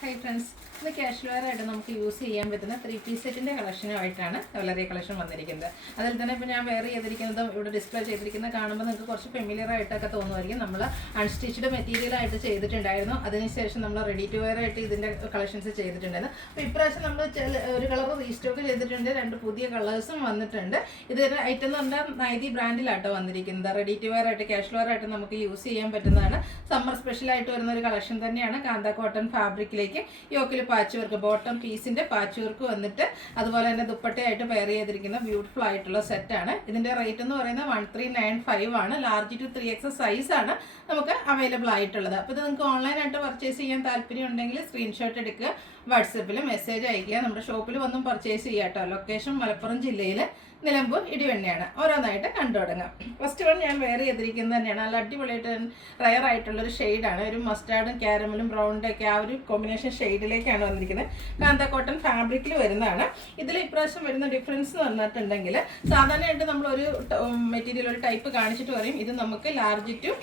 Hi friends, ഇത് cash wear ആയിട്ട് നമുക്ക് യൂസ് ചെയ്യാൻ പറ്റുന്ന 3 പീസ് സെറ്റിൻ്റെ കളക്ഷനുമായിട്ടാണ് വളരെ കളക്ഷൻ വന്നിരിക്കുന്നത്. അതിൽ തന്നെ ഇപ്പോൾ ഞാൻ വെയർ ചെയ്തിരിക്കുന്നതും ഇവിടെ ഡിസ്പ്ലേ ചെയ്തിരിക്കുന്നത് കാണുമ്പോൾ നിങ്ങൾക്ക് കുറച്ച് ഫെമിലിയർ ആയിട്ടൊക്കെ തോന്നുമായിരിക്കും. നമ്മൾ അൺസ്റ്റിച്ച്ഡ് മെറ്റീരിയലായിട്ട് ചെയ്തിട്ടുണ്ടായിരുന്നു. അതിനുശേഷം നമ്മൾ റെഡി ടു വെയർ ആയിട്ട് ഇതിൻ്റെ കളക്ഷൻസ് ചെയ്തിട്ടുണ്ടായിരുന്നു. അപ്പോൾ ഇപ്രാവശ്യം നമ്മൾ ഒരു കളർ റീസ്റ്റോക്ക് ചെയ്തിട്ടുണ്ട്, 2 പുതിയ കളേഴ്സും വന്നിട്ടുണ്ട്. ഇതൊരു ഐറ്റം എന്ന് പറഞ്ഞാൽ നൈതി ബ്രാൻഡിലാട്ടോ വന്നിരിക്കുന്നത്. റെഡി ടു വെയർ ആയിട്ട് ക്യാഷ് വെയർ ആയിട്ട് നമുക്ക് യൂസ് ചെയ്യാൻ പറ്റുന്നതാണ്. സമ്മർ സ്പെഷ്യലായിട്ട് വരുന്ന ഒരു കളക്ഷൻ തന്നെയാണ്. കാന്ത കോട്ടൺ ഫാബ്രിക്കിലേക്ക് യോക്കിൽ പാച്ച് വർക്ക്, ബോട്ടം പീസിന്റെ പാച്ച് വർക്ക് വന്നിട്ട് അതുപോലെ തന്നെ ദുപ്പട്ടയായിട്ട് പെയർ ചെയ്തിരിക്കുന്ന ബ്യൂട്ടിഫുൾ ആയിട്ടുള്ള സെറ്റാണ്. ഇതിന്റെ റേറ്റ് എന്ന് പറയുന്നത് 1395 ആണ്. ലാർജ് ടു 3X സൈസ് ആണ് നമുക്ക് അവൈലബിൾ ആയിട്ടുള്ളത്. അപ്പോൾ ഇത് നിങ്ങൾക്ക് ഓൺലൈനായിട്ട് പർച്ചേസ് ചെയ്യാൻ താല്പര്യം ഉണ്ടെങ്കിൽ സ്ക്രീൻഷോട്ട് എടുക്കുക, വാട്സപ്പിൽ മെസ്സേജ് അയക്കുക. നമ്മുടെ ഷോപ്പിൽ വന്നും പർച്ചേസ് ചെയ്യാം കേട്ടോ. ലൊക്കേഷൻ മലപ്പുറം ജില്ലയിൽ നിലമ്പൂർ ഇടിവെണ്ണയാണ്. ഓരോന്നായിട്ട് കണ്ടു തുടങ്ങാം. ഫസ്റ്റ് വൺ ഞാൻ വെയർ ചെയ്തിരിക്കുന്നത് തന്നെയാണ്. നല്ല അടിപൊളിയായിട്ട് റയർ ആയിട്ടുള്ളൊരു ഷെയ്ഡാണ്. ഒരു മസ്റ്റാർഡും ക്യാരമലും ബ്രൗണിൻ്റെ ഒക്കെ ആ ഒരു കോമ്പിനേഷൻ ഷെയ്ഡിലേക്കാണ് വന്നിരിക്കുന്നത്. കാന്ത കോട്ടൺ ഫാബ്രിക്കിൽ വരുന്നതാണ്. ഇതിൽ ഇപ്രാവശ്യം വരുന്ന ഡിഫറൻസ് എന്ന് പറഞ്ഞിട്ടുണ്ടെങ്കിൽ, സാധാരണയായിട്ട് നമ്മളൊരു മെറ്റീരിയൽ ഒരു ടൈപ്പ് കാണിച്ചിട്ട് പറയും ഇത് നമുക്ക് large to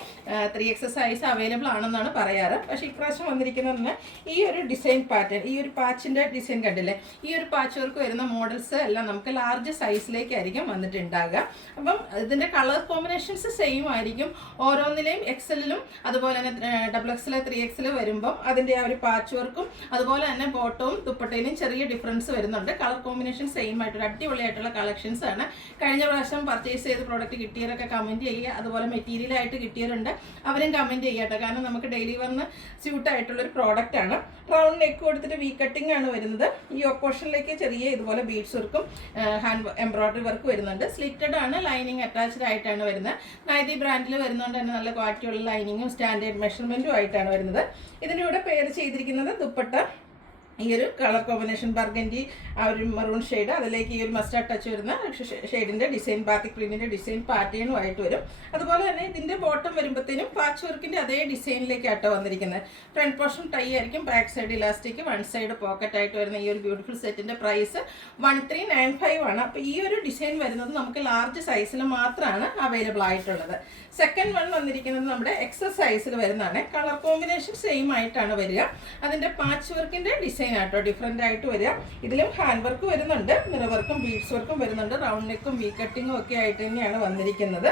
3X size available ആണെന്നാണ് പറയാറ്. പക്ഷേ ഇപ്രാവശ്യം വന്നിരിക്കുന്നതെന്ന് ഈ ഒരു ഡിസൈൻ പാറ്റേൺ, ഈ ഒരു പാച്ചിൻ്റെ ഡിസൈൻ കണ്ടില്ലേ, ഈ ഒരു പാച്ച് വർക്ക് വരുന്ന മോഡൽസ് എല്ലാം നമുക്ക് ലാർജ് സൈസിലേക്ക് ആയിരിക്കും വന്നിട്ടുണ്ടാകുക. അപ്പം ഇതിന്റെ കളർ കോമ്പിനേഷൻസ് സെയിം ആയിരിക്കും. ഓരോന്നിലെയും എക്സലിലും അതുപോലെ തന്നെ XXL 3XL വരുമ്പം അതിന്റെ ആ ഒരു പാച്ച് വർക്കും അതുപോലെ തന്നെ ബോട്ടവും ദുപ്പട്ടയിലും ചെറിയ ഡിഫറൻസ് വരുന്നുണ്ട്. കളർ കോമ്പിനേഷൻ സെയിം ആയിട്ടൊരു അടിപൊളിയായിട്ടുള്ള കളക്ഷൻസ് ആണ്. കഴിഞ്ഞ പ്രാവശ്യം പർച്ചേസ് ചെയ്ത് പ്രോഡക്റ്റ് കിട്ടിയവരൊക്കെ കമന്റ് ചെയ്യുക, അതുപോലെ മെറ്റീരിയൽ ആയിട്ട് കിട്ടിയവരുണ്ട് അവരും കമന്റ് ചെയ്യട്ടെ. കാരണം നമുക്ക് ഡെയിലി വന്ന് സ്യൂട്ട് ആയിട്ടുള്ളൊരു പ്രോഡക്റ്റ് ആണ്. റൗണ്ട് നെക്ക് കൊടുത്തിട്ട് വി കട്ടിംഗ് ആണ് വരുന്നത്. ഈ ഓപ്പോഷനിലേക്ക് ചെറിയ ഇതുപോലെ ബീഡ്സ് വർക്കും ഹാൻഡ് എംബ്രോയിഡറി വർക്ക് വരുന്നുണ്ട്. സ്ലിറ്റഡ് ആണ്, ലൈനിങ് അറ്റാച്ച്ഡ് ആയിട്ടാണ് വരുന്നത്. നൈതി ബ്രാൻഡിൽ വരുന്നതുകൊണ്ട് തന്നെ നല്ല ക്വാളിറ്റിയുള്ള ലൈനിങ്ങും സ്റ്റാൻഡേർഡ് മെഷർമെന്റും ആയിട്ടാണ് വരുന്നത്. ഇതിൻ്റെ കൂടെ പെയർ ചെയ്തിരിക്കുന്നത് ദുപ്പട്ട ഈ ഒരു കളർ കോമ്പിനേഷൻ ബർഗൻഡി, ആ ഒരു മറൂൺ ഷെയ്ഡ്, അതിലേക്ക് ഈ ഒരു മസ്റ്റാർഡ് ടച്ച് വരുന്ന ഷെയ്ഡിൻ്റെ ഡിസൈൻ, ബാത്തിക് പ്രിന്റിൻ്റെ ഡിസൈൻ പാറ്റേണും ആയിട്ട് വരും. അതുപോലെ തന്നെ ഇതിൻ്റെ ബോട്ടം വരുമ്പോഴത്തേനും പാച്ച് വർക്കിൻ്റെ അതേ ഡിസൈനിലേക്കാട്ടോ വന്നിരിക്കുന്നത്. ഫ്രണ്ട് പോർഷൻ ടൈ ആയിരിക്കും, back side elastic, one side pocket ആയിട്ട് വരുന്ന ഈ ഒരു ബ്യൂട്ടിഫുൾ സെറ്റിൻ്റെ പ്രൈസ് 1395 ആണ്. അപ്പോൾ ഈ ഒരു ഡിസൈൻ വരുന്നത് നമുക്ക് ലാർജ് സൈസിൽ മാത്രമാണ് അവൈലബിൾ ആയിട്ടുള്ളത്. സെക്കൻഡ് വൺ വന്നിരിക്കുന്നത് നമ്മുടെ XS സൈസിൽ വരുന്നതാണ്. കളർ കോമ്പിനേഷൻ സെയിം ആയിട്ടാണ് വരിക. അതിൻ്റെ പാച്ച് വർക്കിൻ്റെ ഡിസൈൻ ആട്ടോ ഡിഫറെൻ്റ് ആയിട്ട് വരിക. ഇതിലും ഹാൻഡ് വർക്ക് വരുന്നുണ്ട്, മിറർ വർക്കും ബീഡ്സ് വർക്കും വരുന്നുണ്ട്, റൗണ്ട് നെക്കും വി കട്ടിങ്ങും ഒക്കെ ആയിട്ട് തന്നെയാണ് വന്നിരിക്കുന്നത്.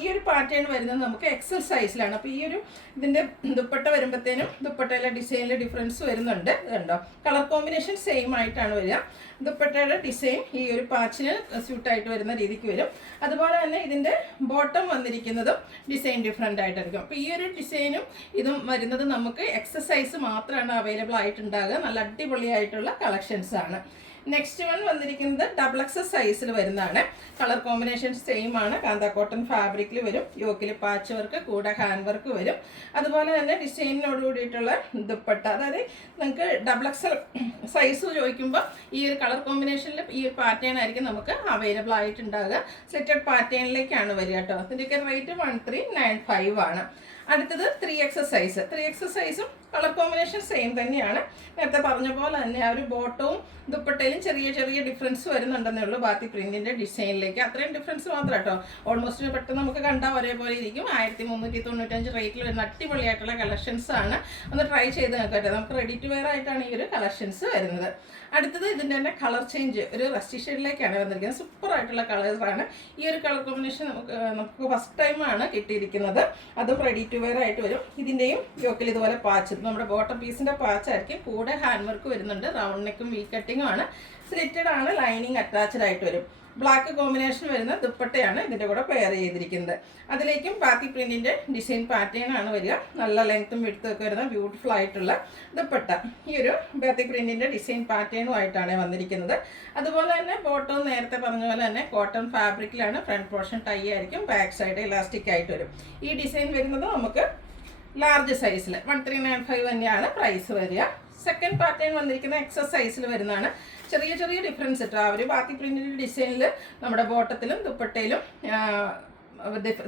ഈ ഒരു പാറ്റേൺ വരുന്നത് നമുക്ക് XL സൈസിലാണ്. അപ്പോൾ ഈ ഒരു ഇതിൻ്റെ ദുപ്പട്ട വരുമ്പോഴത്തേനും ദുപ്പട്ടയിലെ ഡിസൈനിൽ ഡിഫറൻസ് വരുന്നുണ്ട്. ഇതുണ്ടോ, കളർ കോമ്പിനേഷൻ സെയിം ആയിട്ടാണ് വരിക. ദുപ്പട്ടയുടെ ഡിസൈൻ ഈ ഒരു പാച്ചിന് സ്യൂട്ടായിട്ട് വരുന്ന രീതിക്ക് വരും. അതുപോലെ തന്നെ ഇതിൻ്റെ ബോട്ടം വന്നിരിക്കുന്നതും ഡിസൈൻ ഡിഫറെൻ്റ് ആയിട്ടായിരിക്കും. അപ്പോൾ ഈ ഒരു ഡിസൈനും ഇതും വരുന്നത് നമുക്ക് XS സൈസ് മാത്രമാണ് അവൈലബിൾ ആയിട്ടുണ്ടാകുക. നല്ല അടിപൊളിയായിട്ടുള്ള കളക്ഷൻസ് ആണ്. നെക്സ്റ്റ് വൺ വന്നിരിക്കുന്നത് XXS സൈസിൽ വരുന്നതാണ്. കളർ കോമ്പിനേഷൻ സെയിം ആണ്. കാന്ത കോട്ടൺ ഫാബ്രിക്കിൽ വരും. യോക്കിൽ പാച്ച് വർക്ക്, കൂടെ ഹാൻഡ് വർക്ക് വരും. അതുപോലെ തന്നെ ഡിസൈനിനോട് കൂടിയിട്ടുള്ള ദുപ്പട്ട, അതായത് നിങ്ങൾക്ക് XXL സൈസ് ചോദിക്കുമ്പോൾ ഈ ഒരു കളർ കോമ്പിനേഷനിൽ ഈ ഒരു പാറ്റേൺ ആയിരിക്കും നമുക്ക് അവൈലബിൾ ആയിട്ടുണ്ടാകുക. സ്ലിറ്റഡ് പാറ്റേണിലേക്കാണ് വരിക കേട്ടോ. ഇതിൻ്റെയൊക്കെ റേറ്റ് 1395 ആണ്. അടുത്തത് 3XS സൈസ്. 3XS സൈസും കളർ കോമ്പിനേഷൻ സെയിം തന്നെയാണ്. നേരത്തെ പറഞ്ഞ പോലെ തന്നെ ആ ഒരു ബോട്ടവും ദുപ്പട്ടയിലും ചെറിയ ചെറിയ ഡിഫറൻസ് വരുന്നുണ്ടെന്നേ ഉള്ളൂ. ബാത്തി പ്രിന്റിന്റെ ഡിസൈനിലേക്ക് അത്രയും ഡിഫറൻസ് മാത്രം കേട്ടോ. ഓൾമോസ്റ്റ് പെട്ടെന്ന് നമുക്ക് കണ്ടാൽ ഒരേപോലെ ഇരിക്കും. 1395 റേറ്റിൽ വരുന്ന അടിപൊളിയായിട്ടുള്ള കളക്ഷൻസ് ആണ്. ഒന്ന് ട്രൈ ചെയ്ത് നോക്കട്ടെ. നമുക്ക് റെഡി ടു വെയർ ആയിട്ടാണ് ഈ ഒരു കളക്ഷൻസ് വരുന്നത്. അടുത്തത് ഇതിൻ്റെ തന്നെ കളർ ചേഞ്ച്, ഒരു റസ്റ്റി ഷെയ്ഡിലേക്കാണ് വന്നിരിക്കുന്നത്. സൂപ്പർ ആയിട്ടുള്ള കളേഴ്സാണ്. ഈ ഒരു കളർ കോമ്പിനേഷൻ നമുക്ക് ഫസ്റ്റ് ടൈമാണ് കിട്ടിയിരിക്കുന്നത്. അതും റെഡി ടു വെയർ ആയിട്ട് വരും. ഇതിൻ്റെയും യോക്കിൽ ഇതുപോലെ പാച്ച്, നമ്മുടെ ബോട്ടം പീസിൻ്റെ പാച്ചായിരിക്കും. കൂടെ ഹാൻഡ് വർക്ക് വരുന്നുണ്ട്. റൗണ്ട് നെക്കും വി കട്ടിങ്ങും ആണ്. സ്ലിറ്റഡ് ആണ്, ലൈനിങ് അറ്റാച്ച്ഡ് ആയിട്ട് വരും. ബ്ലാക്ക് കോമ്പിനേഷൻ വരുന്ന ദുപ്പട്ടയാണ് ഇതിൻ്റെ കൂടെ പെയർ ചെയ്തിരിക്കുന്നത്. അതിലേക്കും ബാത്തി പ്രിന്റിൻ്റെ ഡിസൈൻ പാറ്റേൺ ആണ് വരിക. നല്ല ലെങ്ത്തും വിഡ്ത്തും ഒക്കെ വരുന്ന ബ്യൂട്ടിഫുൾ ആയിട്ടുള്ള ദുപ്പട്ട ഈ ഒരു ബാത്തി പ്രിന്റിൻ്റെ ഡിസൈൻ പാറ്റേണും ആയിട്ടാണ് വന്നിരിക്കുന്നത്. അതുപോലെ തന്നെ ബോട്ടം നേരത്തെ പറഞ്ഞ പോലെ തന്നെ കോട്ടൺ ഫാബ്രിക്കിലാണ്. ഫ്രണ്ട് പോർഷൻ ടൈ ആയിരിക്കും, ബാക്ക് സൈഡ് ഇലാസ്റ്റിക് ആയിട്ട് വരും. ഈ ഡിസൈൻ വരുന്നത് നമുക്ക് ലാർജ് സൈസിൽ 1395 തന്നെയാണ് പ്രൈസ് വരിക. സെക്കൻഡ് പാറ്റേൺ വന്നിരിക്കുന്നത് XS സൈസിൽ വരുന്നതാണ്. ചെറിയ ചെറിയ ഡിഫറൻസ് കേട്ടോ. അവർ ബാത്തി പ്രിന്റിൻ്റെ ഡിസൈനിൽ നമ്മുടെ ബോട്ടത്തിലും ദുപ്പട്ടയിലും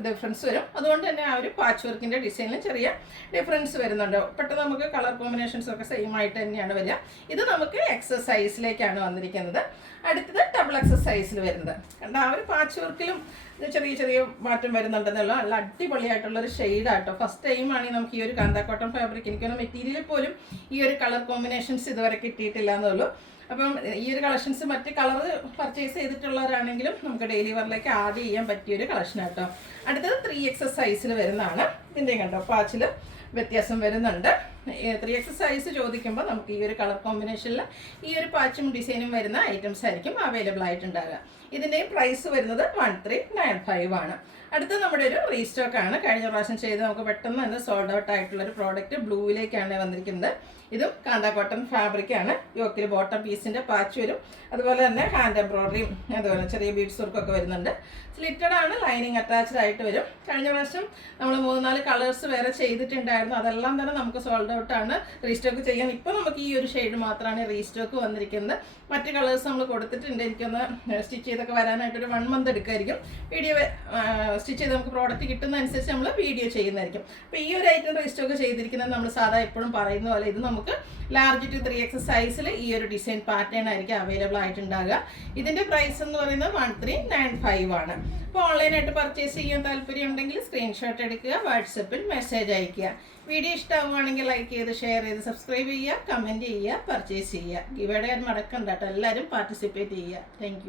ഡിഫറൻസ് വരും. അതുകൊണ്ട് തന്നെ ആ ഒരു പാച്ച് വർക്കിൻ്റെ ഡിസൈനിൽ ചെറിയ ഡിഫറൻസ് വരുന്നുണ്ട്. പെട്ടെന്ന് നമുക്ക് കളർ കോമ്പിനേഷൻസ് ഒക്കെ സെയിം ആയിട്ട് തന്നെയാണ് വരിക. ഇത് നമുക്ക് എക്സസൈസിലേക്കാണ് വന്നിരിക്കുന്നത്. അടുത്തത് ഡബിൾ എക്സസൈസിൽ വരുന്നത് കണ്ട ആ ഒരു പാച്ച് വർക്കിലും ചെറിയ ചെറിയ മാറ്റം വരുന്നുണ്ടെന്നുള്ള നല്ല അടിപൊളിയായിട്ടുള്ളൊരു ഷെയ്ഡാട്ടോ. ഫസ്റ്റ് ടൈമാണെങ്കിൽ നമുക്ക് ഈ ഒരു കാന്ത കോട്ടൺ ഫാബ്രിക് എനിക്കൊന്ന് മെറ്റീരിയലിൽ പോലും ഈ ഒരു കളർ കോമ്പിനേഷൻസ് ഇതുവരെ കിട്ടിയിട്ടില്ല എന്നുള്ളൂ. അപ്പം ഈ ഒരു കളക്ഷൻസ് മറ്റ് കളർ പർച്ചേസ് ചെയ്തിട്ടുള്ളവരാണെങ്കിലും നമുക്ക് ഡെയിലി വെയറിലേക്ക് ആഡ് ചെയ്യാൻ പറ്റിയൊരു കളക്ഷനാട്ടോ. അടുത്തത് 3X സൈസിൽ വരുന്നതാണ്. ഇതിൻ്റെ കണ്ടോ പാച്ചിൽ വ്യത്യാസം വരുന്നുണ്ട്. 3X സൈസ് ചോദിക്കുമ്പോൾ നമുക്ക് ഈ ഒരു കളർ കോമ്പിനേഷനിൽ ഈ ഒരു പാച്ചും ഡിസൈനും വരുന്ന ഐറ്റംസ് ആയിരിക്കും അവൈലബിൾ ആയിട്ടുണ്ടാകുക. ഇതിൻ്റെയും പ്രൈസ് വരുന്നത് 1395 ആണ്. അടുത്ത നമ്മുടെ ഒരു റീസ്റ്റോക്ക് ആണ്. കഴിഞ്ഞ പ്രാവശ്യം ചെയ്ത് നമുക്ക് പെട്ടെന്ന് തന്നെ സോൾഡ് ഔട്ട് ആയിട്ടുള്ളൊരു പ്രോഡക്റ്റ് ബ്ലൂവിലേക്കാണ് വന്നിരിക്കുന്നത്. ഇതും കാന്ത കോട്ടൺ ഫാബ്രിക് ആണ്. യോക്കിൽ ബോട്ടം പീസിൻ്റെ പാച്ച് വരും. അതുപോലെ തന്നെ ഹാൻഡ് എംബ്രോയിഡറിയും അതുപോലെ ചെറിയ ബീഡ്സ് വർക്കൊക്കെ വരുന്നുണ്ട്. സ്ലിറ്റഡ് ആണ്, ലൈനിങ് അറ്റാച്ച്ഡ് ആയിട്ട് വരും. കഴിഞ്ഞ പ്രാവശ്യം നമ്മൾ 3-4 കളേഴ്സ് വേറെ ചെയ്തിട്ടുണ്ടായിരുന്നു. അതെല്ലാം തന്നെ നമുക്ക് സോൾഡ് ഔട്ട് ആണ്. റീസ്റ്റോക്ക് ചെയ്യാൻ ഇപ്പോൾ നമുക്ക് ഈ ഒരു ഷെയ്ഡ് മാത്രമാണ് റീസ്റ്റോക്ക് വന്നിരിക്കുന്നത്. മറ്റ് കളേഴ്സ് നമ്മൾ കൊടുത്തിട്ടുണ്ട്. എനിക്കൊന്ന് സ്റ്റിച്ച് ചെയ്തൊക്കെ വരാനായിട്ടൊരു 1 മന്ത് എടുക്കുമായിരിക്കും. വീഡിയോ സ്റ്റിച്ച് ചെയ്ത് നമുക്ക് പ്രോഡക്റ്റ് കിട്ടുന്ന അനുസരിച്ച് നമ്മൾ വീഡിയോ ചെയ്യുന്നതായിരിക്കും. അപ്പോൾ ഈ ഒരു ഐറ്റം റീസ്റ്റോക്ക് ചെയ്തിരിക്കുന്നത് നമ്മൾ സാധാ എപ്പോഴും പറയുന്ന പോലെ ഇത് നമുക്ക് ലാർജ് ടു 3X സൈസിൽ ഈ ഒരു ഡിസൈൻ പാറ്റേൺ ആയിരിക്കും അവൈലബിൾ ആയിട്ടുണ്ടാകുക. ഇതിൻ്റെ പ്രൈസ് എന്ന് പറയുന്നത് 1395 ആണ്. അപ്പോൾ ഓൺലൈനായിട്ട് പർച്ചേസ് ചെയ്യാൻ താല്പര്യം ഉണ്ടെങ്കിൽ സ്ക്രീൻഷോട്ട് എടുക്കുക, വാട്സപ്പിൽ മെസ്സേജ് അയയ്ക്കുക. വീഡിയോ ഇഷ്ടമാവുകയാണെങ്കിൽ ലൈക്ക് ചെയ്ത് ഷെയർ ചെയ്ത് സബ്സ്ക്രൈബ് ചെയ്യുക, കമൻറ്റ് ചെയ്യുക, പർച്ചേസ് ചെയ്യുക. ഗിവ് അവേ മടക്കണ്ട കേട്ടോ. എല്ലാവരും പാർട്ടിസിപ്പേറ്റ് ചെയ്യുക. താങ്ക്